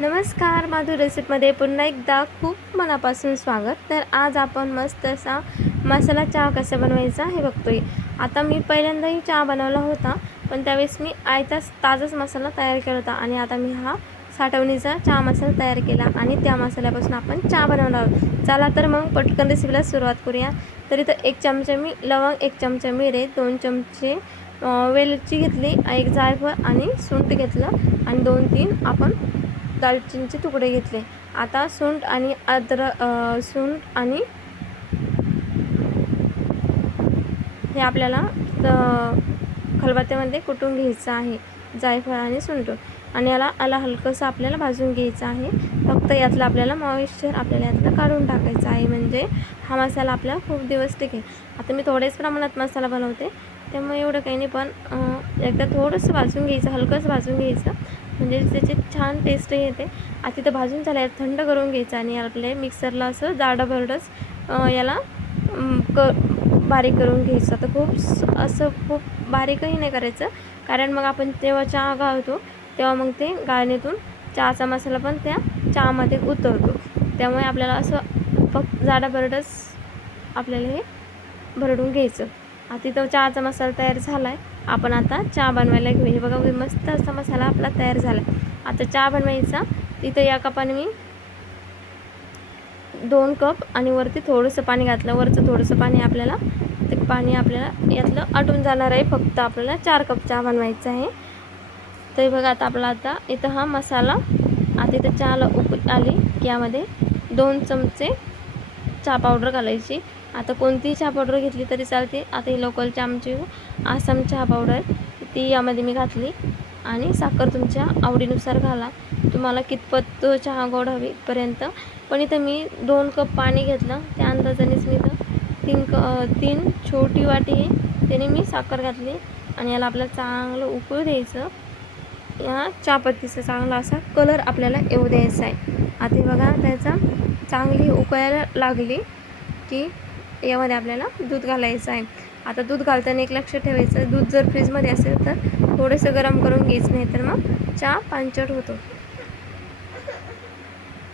नमस्कार माधुर रेसिपीमध्ये पुन्हा एकदा खूप मनापासून स्वागत. तर आज आपण मस्त असा मसाला चहा कसा बनवायचा हे बघतोय. आता मी पहिल्यांदाही चहा बनवला होता पण त्यावेळेस मी आयताच ताजाच मसाला तयार केला होता आणि आता मी हा साठवणीचा चहा मसाला तयार केला आणि त्या मसाल्यापासून आपण चहा बनवणार आहोत. चला तर मग पटकन रेसिपीला सुरुवात करूया. तर इथं एक चमचा मी लवंग एक चमचा मिरे दोन चमचे वेलची घेतली एक जायफळ आणि सुंठ घेतलं आणि दोन तीन आपण दालचिनीचे तुकडे घेतले. आता सुंट आणि अद्रक सुंट आणि हे आपल्याला खलबत्त्यामध्ये कुटून घ्यायचं आहे. जायफळ आणि सुंट आणि याला आला हलकंसं आपल्याला भाजून घ्यायचं आहे. फक्त यातलं आपल्याला मॉइश्चर आपल्याला यातलं काढून टाकायचं आहे. म्हणजे हा मसाला आपल्याला खूप दिवस टिकेल. आता मी थोड्याच प्रमाणात मसाला बनवते. त्यामुळे एवढं काही नाही पण एकदा थोडंसं भाजून घ्यायचं हलकंसं भाजून घ्यायचं. म्हणजे त्याची छान टेस्टही येते. आता तिथं भाजून झाल्या थंड करून घ्यायचं आणि आपल्या मिक्सरला असं जाडं भरडच याला क बारीक करून घ्यायचं. आता खूप असं खूप बारीकही नाही करायचं. कारण मग आपण तेव्हा चहा गाळतो तेव्हा मग ते गाळणीतून चहाचा मसाला पण त्या चहामध्ये उतरतो. त्यामुळे आपल्याला असं फक्त जाडा भरडच आपल्याला हे भरडून घ्यायचं. आता इथं चहाचा मसाला तयार झाला आहे आपण आता चहा बनवायला घेऊ हे बघा मस्त असा मसाला आपला तयार झाला आता चहा बनवायचा. इथं या कपाने मी दोन कप आणि वरती थोडंसं पाणी घातलं. वरचं थोडंसं पाणी आपल्याला ते पाणी आपल्याला यातलं आटून जाणार आहे. फक्त आपल्याला चार कप चहा बनवायचा आहे. तर बघा आता आपला आता इथं हा मसाला आता इथं चहाला उकळी आली की यामध्ये दोन चमचे चहा पावडर घालायची. आता कोणतीही चहा पावडर घेतली तरी चालते. आता ही लोकलची आमची आसाम चहा पावडर ती यामध्ये मी घातली. आणि साखर तुमच्या आवडीनुसार घाला. तुम्हाला कितपत चहा गोड हवी इथपर्यंत पण इथं मी दोन कप पाणी घेतलं. त्या अंदाजानेच मी इथं तीन क तीन छोटी वाटी त्याने मी साखर घातली. आणि याला आपल्याला चांगलं उकळू द्यायचं. या चहापत्तीचा चांगला असा कलर आपल्याला येऊ द्यायचा आहे. आता बघा त्याचा चांगली उकळायला लागली की यामध्ये आपल्याला दूध घालायचं आहे. आता दूध घालताना एक लक्ष ठेवायचं दूध जर फ्रीजमध्ये असेल तर थोडंसं गरम करून घ्यायचं नाही तर मग चहा पांचट होतो.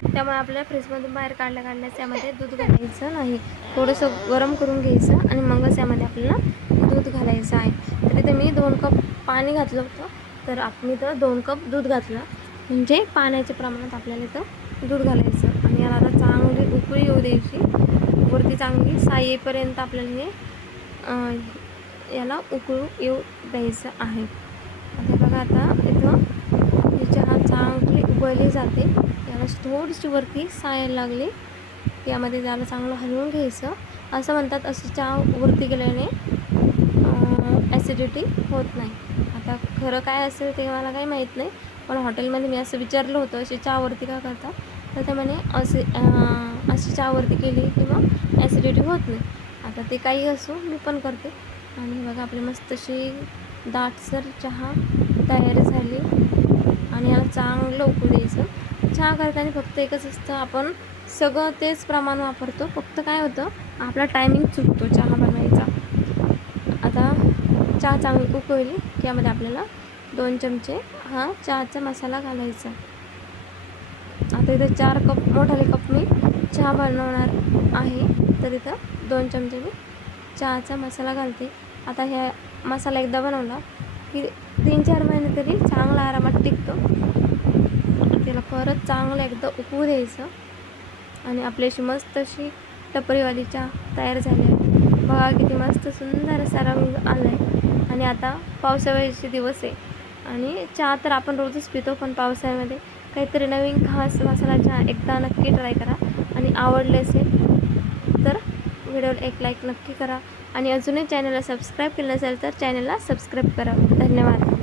त्यामुळे आपल्याला फ्रीजमधून बाहेर काढल्या काढल्यास यामध्ये दूध घालायचं नाही. थोडंसं गरम करून घ्यायचं आणि मगच यामध्ये आपल्याला दूध घालायचं आहे. तर इथे मी दोन कप पाणी घातलं होतं. तर आपण इथं दोन कप दूध घातलं. म्हणजे पाण्याच्या प्रमाणात आपल्याला इथं दूध घालायचं. आणि याला आता चांगली उकळी येऊ द्यायची. वरती चांगली साईपर्यंत आपल्याला हे याला उकळू येऊ द्यायचं आहे. आता बघा आता इथं ही चहा चांगली उबळली जाते. याला थोडीशी वरती सायला लागली. यामध्ये त्याला चांगलं हलवून घ्यायचं. असं म्हणतात असं चहा वरती गेल्याने ॲसिडिटी होत नाही. आता खरं काय असेल ते मला काही माहीत नाही. पण हॉटेलमध्ये मी असं विचारलं होतं अशी चहावरती का करता? तर ते म्हणे असे अं, अशी चहावरती केली किंवा ॲसिडिटी होत नाही. आता ते काही असो मी पण करते. आणि बघा आपली मस्त अशी दाटसर चहा तयार झाली. आणि याला चांगलं उकळू द्यायचं. चहा करताना फक्त एकच असतं आपण सगळं तेच प्रमाण वापरतो. फक्त काय होतं आपला टायमिंग चुकतो चहा बनवायचा. आता चहा चांगली उकळली यामध्ये आपल्याला दोन चमचे हा चहाचा मसाला घालायचा. आता इथं चार कप मोठाले कप मी चहा बनवणार आहे. तर इथं दोन चमचे मी चहाचा मसाला घालते. आता ह्या मसाला एकदा बनवला की तीन चार महिने तरी चांगला आरामात टिकतो. त्याला परत चांगलं एकदा उकवू द्यायचं. आणि आपली अशी मस्त अशी टपरीवाली चहा तयार झाली आहे. बघा किती मस्त सुंदर असा रंग आला आहे आणि आता पावसाळ्याचे दिवस आहे. आणि चहा तर आपण रोजच पितो पण पावसाळ्यामध्ये काहीतरी नवीन खास मसाला चहा एकदा नक्की ट्राय करा. आणि आवडले असेल तर व्हिडिओला एक लाईक नक्की करा. आणि अजूनही चॅनलला सबस्क्राईब केलं नसेल तर चॅनलला सबस्क्राईब करा. धन्यवाद.